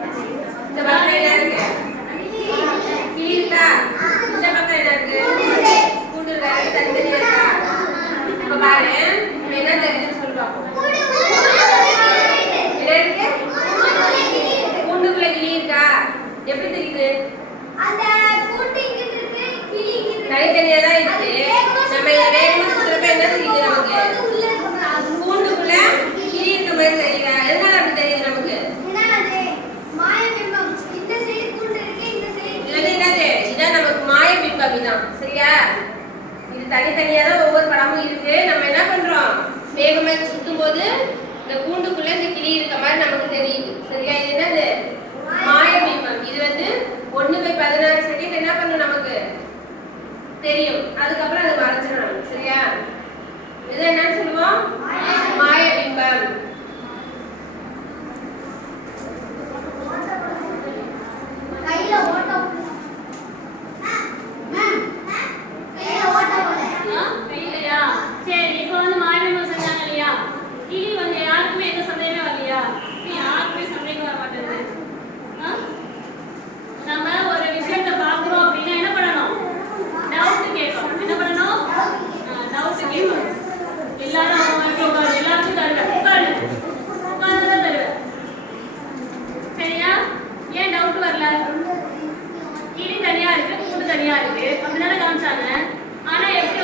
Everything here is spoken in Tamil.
இந்த பக்கம் என்ன இருக்கு கிளி இருக்கா இந்த பக்கம் என்ன இருக்கு கூண்டு இருக்கா ரெண்டு தனித்தனியா இருக்கா இப்ப பாரு என்ன தெரியுதுன்னு சொல்லி பார்ப்போம் என்ன இருக்கு கூண்டுக்குள்ள கிளி இருக்கா? எப்படி தெரியுது? தனித்தனியா தான் இருக்கு. நம்ம வேகமா சுத்துறப்ப என்ன தெரியுது நமக்கு கூண்டுக்குள்ள கிளி இருக்க மாதிரி தெரியல எதனால அப்படி தெரியுது நமக்கு இது வந்து என்னது இதான் நமக்கு மாய பிம்பம் சரியா? இது தனித்தனியா தான் ஒவ்வொரு படமும் இருக்கு. நம்ம என்ன பண்றோம்? வேகமா சுத்தும் போது இந்த கூண்டுக்குள்ள இந்த கிளி இருக்க மாதிரி நமக்கு தெரியுது. சரியா? இது என்னது? மாய பிம்பம். இது வந்து ஒண்ணு பை பதினாறு செகண்ட் என்ன பண்ணும் நமக்கு? தெரியும். அதுக்கப்புறம் அது மறைஞ்சிடும் சரியா? இது என்னன்னு தனியா இருக்கு. அப்படிதானே காமிச்சாங்க. ஆனா எப்படி